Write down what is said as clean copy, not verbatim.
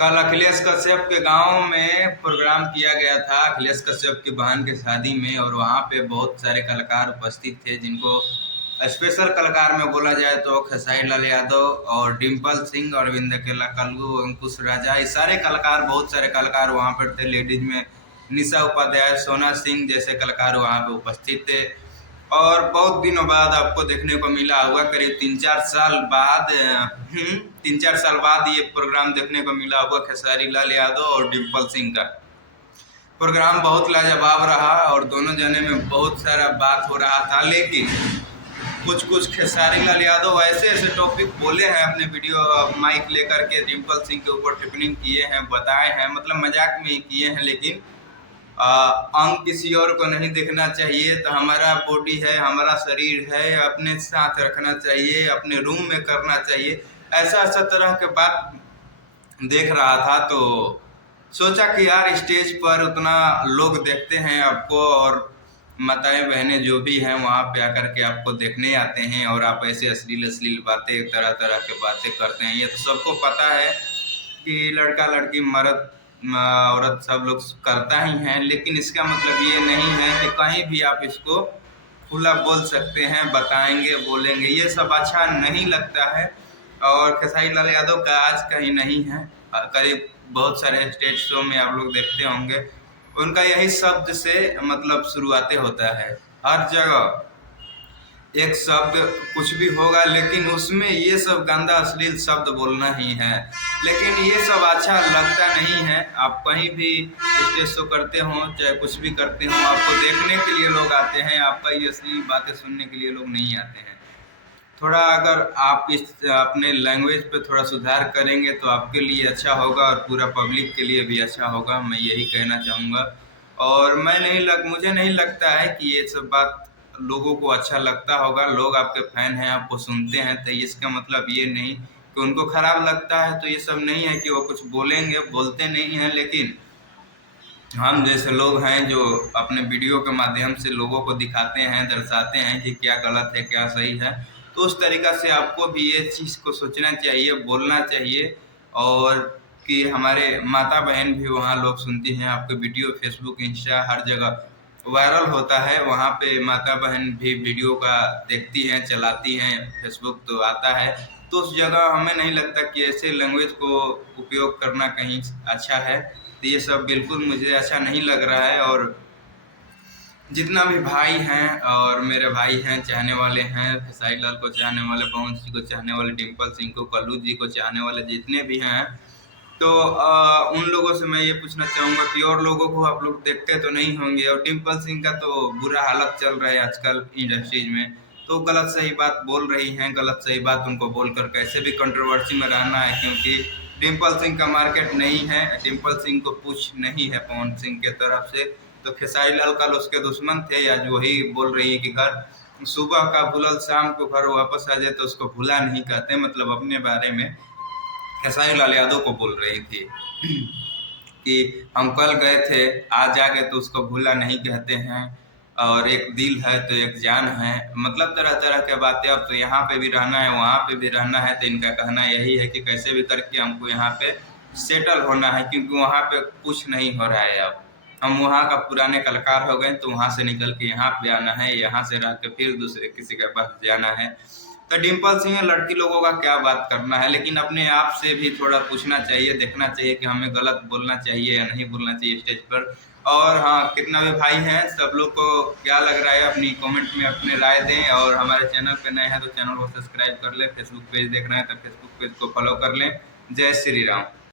कल अखिलेश कश्यप के गांव में प्रोग्राम किया गया था अखिलेश कश्यप की बहन के शादी में, और वहां पे बहुत सारे कलाकार उपस्थित थे जिनको स्पेशल कलाकार में बोला जाए तो खेसारी लाल यादव और डिम्पल सिंह, अरविंद अकेला, कल्लू, अंकुश राजा, ये सारे कलाकार, बहुत सारे कलाकार वहां पर थे। लेडीज में निशा उपाध्याय, सोना सिंह जैसे कलाकार वहां पे उपस्थित थे। और बहुत दिनों बाद आपको देखने को मिला होगा, करीब 3-4 साल बाद ये प्रोग्राम देखने को मिला होगा खेसारी लाल यादव और डिम्पल सिंह का। प्रोग्राम बहुत लाजवाब रहा और दोनों जने में बहुत सारा बात हो रहा था, लेकिन कुछ कुछ खेसारी लाल यादव ऐसे ऐसे टॉपिक बोले हैं अपने वीडियो माइक लेकर के, डिम्पल सिंह के ऊपर टिप्पणी किए हैं, बताए हैं, मतलब मजाक में ही किए हैं। लेकिन अंग किसी और को नहीं देखना चाहिए, तो हमारा बॉडी है, हमारा शरीर है, अपने साथ रखना चाहिए, अपने रूम में करना चाहिए। ऐसा ऐसा तरह के बात देख रहा था, तो सोचा कि यार स्टेज पर उतना लोग देखते हैं आपको, और माताएं बहनें जो भी हैं वहाँ पे आकर के आपको देखने आते हैं, और आप ऐसे अश्लील अश्लील बातें, तरह तरह के बातें करते हैं। ये तो सबको पता है कि लड़का लड़की, मर्द औरत सब लोग करता ही है, लेकिन इसका मतलब ये नहीं है कि कहीं भी आप इसको खुला बोल सकते हैं, बताएंगे, बोलेंगे। ये सब अच्छा नहीं लगता है। और खेसारी लाल यादव का आज का ही नहीं है, करीब बहुत सारे स्टेज शो में आप लोग देखते होंगे, उनका यही शब्द से मतलब शुरुआतें होता है। हर जगह एक शब्द कुछ भी होगा, लेकिन उसमें ये सब गंदा अश्लील शब्द बोलना ही है। लेकिन ये सब अच्छा लगता नहीं है। आप कहीं भी स्टेज शो करते हो, चाहे कुछ भी करते हो, आपको देखने के लिए लोग आते हैं, आपका ये अश्लील बातें सुनने के लिए लोग नहीं आते हैं। थोड़ा अगर आप इस अपने लैंग्वेज पे थोड़ा सुधार करेंगे तो आपके लिए अच्छा होगा और पूरा पब्लिक के लिए भी अच्छा होगा, मैं यही कहना चाहूँगा। और मुझे नहीं लगता है कि ये सब बात लोगों को अच्छा लगता होगा। लोग आपके फैन हैं, आपको सुनते हैं, तो इसका मतलब ये नहीं कि उनको खराब लगता है। तो ये सब नहीं है कि वो कुछ बोलेंगे, बोलते नहीं हैं। लेकिन हम जैसे लोग हैं जो अपने वीडियो के माध्यम से लोगों को दिखाते हैं, दर्शाते हैं कि क्या गलत है, क्या सही है, तो उस तरीक़ा से आपको भी ये चीज़ को सोचना चाहिए, बोलना चाहिए। और कि हमारे माता बहन भी वहाँ लोग सुनती हैं आपके वीडियो, फेसबुक, इंस्टा, हर जगह वायरल होता है। वहाँ पे माता बहन भी वीडियो का देखती हैं, चलाती हैं, फेसबुक तो आता है। तो उस जगह हमें नहीं लगता कि ऐसे लैंग्वेज को उपयोग करना कहीं अच्छा है। तो ये सब बिल्कुल मुझे अच्छा नहीं लग रहा है। और जितना भी भाई हैं और मेरे भाई हैं, चाहने वाले हैं, खेसारी लाल को चाहने वाले, पवन सिंह को चाहने वाले, डिम्पल सिंह को, कल्लू जी को चाहने वाले जितने भी हैं, तो उन लोगों से मैं ये पूछना चाहूँगा कि और लोगों को आप लोग देखते तो नहीं होंगे। और डिम्पल सिंह का तो बुरा हालत चल रहा है आजकल इंडस्ट्रीज में, तो गलत सही बात बोल रही हैं। गलत सही बात उनको बोलकर कैसे भी कंट्रोवर्सी में रहना है, क्योंकि डिम्पल सिंह का मार्केट नहीं है, डिम्पल सिंह को पूछ नहीं है पवन सिंह के तरफ से। तो खेसारी लाल कल उसके दुश्मन थे, आज वही बोल रही है कि घर सुबह का भूलल शाम को घर वापस आ जाए तो उसको भूला नहीं कहते, मतलब अपने बारे में खेसारी लाल यादव को बोल रही थी कि हम कल गए थे, आज जाके तो उसको भूला नहीं कहते हैं, और एक दिल है तो एक जान है, मतलब तरह तरह के बातें। अब तो यहाँ पे भी रहना है, वहाँ पे भी रहना है, तो इनका कहना यही है कि कैसे भी करके हमको यहाँ पे सेटल होना है, क्योंकि वहाँ पे कुछ नहीं हो रहा है। अब हम वहाँ का पुराने कलाकार हो गए, तो वहाँ से निकल के यहाँ पे आना है, यहाँ से रह के फिर दूसरे किसी के पास जाना है। तो डिम्पल सिंह लड़की लोगों का क्या बात करना है, लेकिन अपने आप से भी थोड़ा पूछना चाहिए, देखना चाहिए कि हमें गलत बोलना चाहिए या नहीं बोलना चाहिए स्टेज पर। और हाँ, कितना भी भाई हैं, सब लोग को क्या लग रहा है अपनी कमेंट में अपने राय दें। और हमारे चैनल पे नए हैं तो चैनल को सब्सक्राइब कर लें, फेसबुक पेज देख रहे हैं तो फेसबुक पेज को फॉलो कर लें। जय श्री राम।